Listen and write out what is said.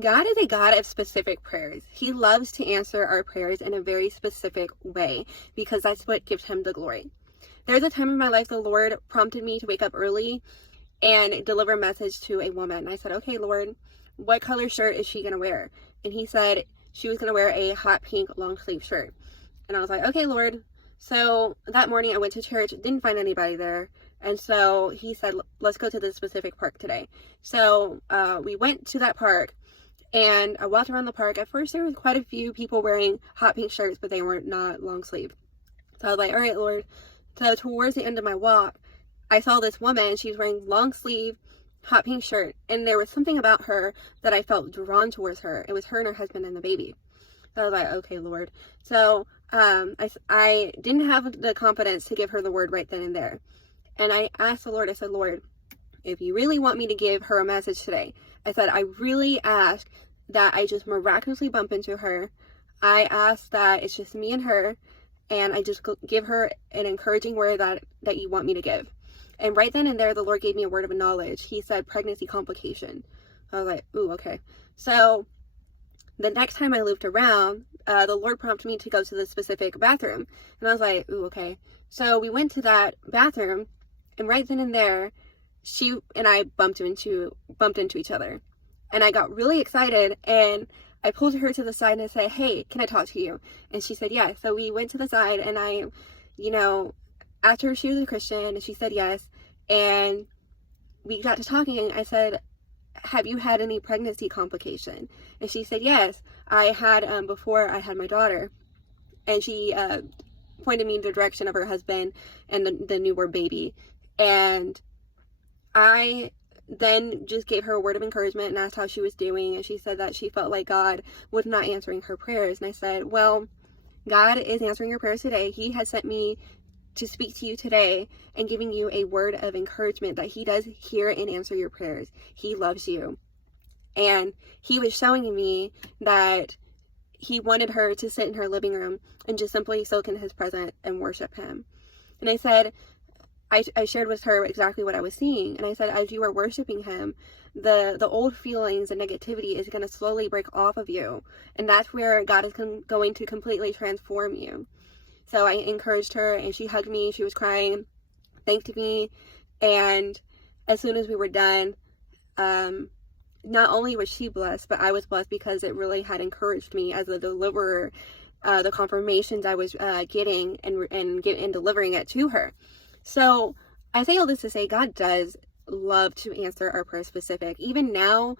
God is a God of specific prayers. He loves to answer our prayers in a very specific way because that's what gives him the glory. There's a time in my life the Lord prompted me to wake up early and deliver a message to a woman. And I said, okay, Lord, what color shirt is she going to wear? And he said she was going to wear a hot pink long sleeve shirt. And I was like, okay, Lord. So that morning I went to church, didn't find anybody there. And so he said, let's go to this specific park today. So we went to that park and I walked around the park. At first there was quite a few people wearing hot pink shirts, but they were not long sleeve. So I was like, all right, Lord. So towards the end of my walk, I saw this woman. She was wearing long sleeve hot pink shirt. And there was something about her that I felt drawn towards her. It was her and her husband and the baby. So I was like, okay, Lord. So I didn't have the confidence to give her the word right then and there. And I asked the Lord, I said, Lord, if you really want me to give her a message today, I said, I really ask that I just miraculously bump into her. I ask that it's just me and her, and I just give her an encouraging word that you want me to give. And right then and there, the Lord gave me a word of knowledge. He said pregnancy complication. I was like, ooh, okay. So the next time I looped around, the Lord prompted me to go to the specific bathroom. And I was like, ooh, okay. So we went to that bathroom, and right then and there, she and I bumped into each other. And I got really excited, and I pulled her to the side and I said, hey, can I talk to you? And she said, yes. So we went to the side, and I, asked her if she was a Christian, and she said yes. And we got to talking, and I said, have you had any pregnancy complication? And she said, yes, I had before I had my daughter. And she pointed me in the direction of her husband and the newborn baby. And I then just gave her a word of encouragement and asked how she was doing. And she said that she felt like God was not answering her prayers. And I said, well, God is answering your prayers today. He has sent me to speak to you today and giving you a word of encouragement that he does hear and answer your prayers. He loves you. And he was showing me that he wanted her to sit in her living room and just simply soak in his presence and worship him. And I said, I shared with her exactly what I was seeing. And I said, as you are worshiping him, the old feelings and negativity is going to slowly break off of you. And that's where God is going to completely transform you. So I encouraged her, and she hugged me. She was crying, thanked me. And as soon as we were done, not only was she blessed, but I was blessed because it really had encouraged me as a deliverer, the confirmations I was getting and delivering it to her. So I say all this to say God does love to answer our prayers specific. Even now,